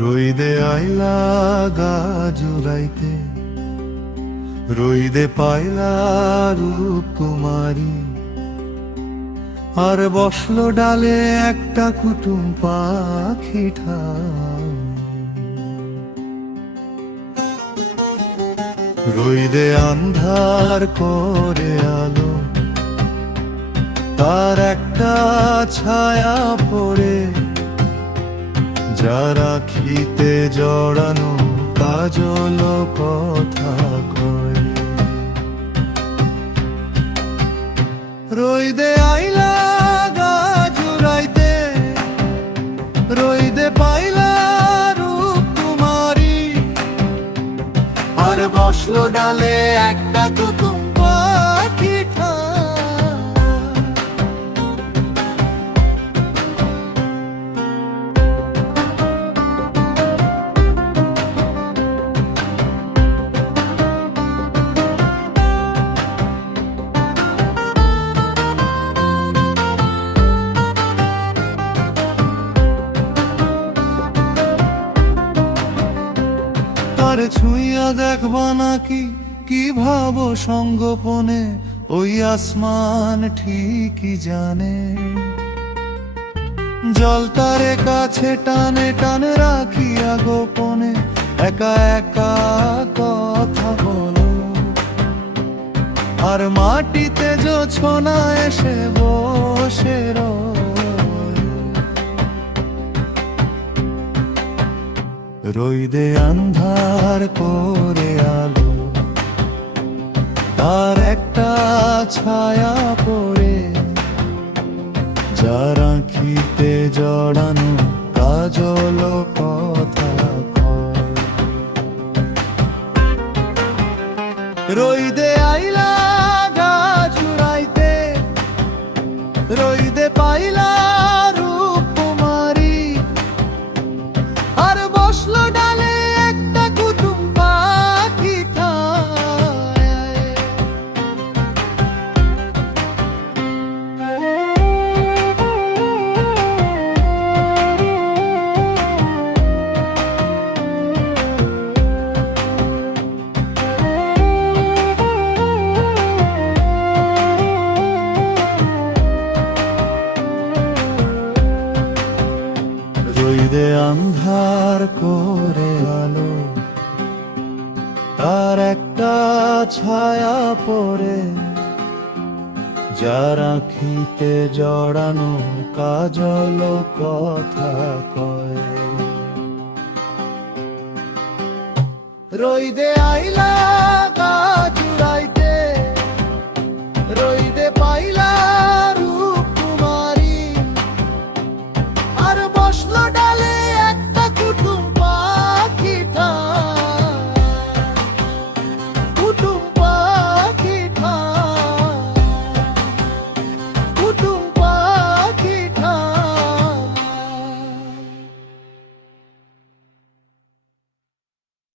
রইদে আইলা গা জুড়াইতে, রইদে পাইলা রূপ কুমারী, আর বসলো ডালে একটা কুটুম পাখি ঠাই। রইদে আন্ধার করে আলো, তার একটা ছায়া পড়ে, যারা খিতে জড়ানো কাজল কথা কয়। রইদে আইলা গা জুড়াইতে, রইদে পাইলা রূপ কুমারী, আর বসলো ডালে একটা কুটুম পাখি ঠাই। তারে ছুঁইয়া দেখবা নাকি কি ভাবো সঙ্গোপনে, ওই আসমান ঠিকই জানে। জল তারে কাছে টানে টানে রাখিয়া গোপনে, একা একা কথা বলো, আর মাটিতে জোছনা এসে বসে রয়। রইদে আন্ধার করে আলো, তার একটা ছায়া পড়ে, যার আঁখিতে জড়ানো কাজল কথা কয়। রইদে আইলা গা জুড়াইতে, রইদে পাইলা রূপ কুমারী, আর বসলো ডালে একটা কুটুম পাখি ঠাই। রইদে আন্ধার করে আলো, তার একটা ছায়া পড়ে, যার আঁখিতে জড়ানো কাজল কথা কয়। রইদে আইলা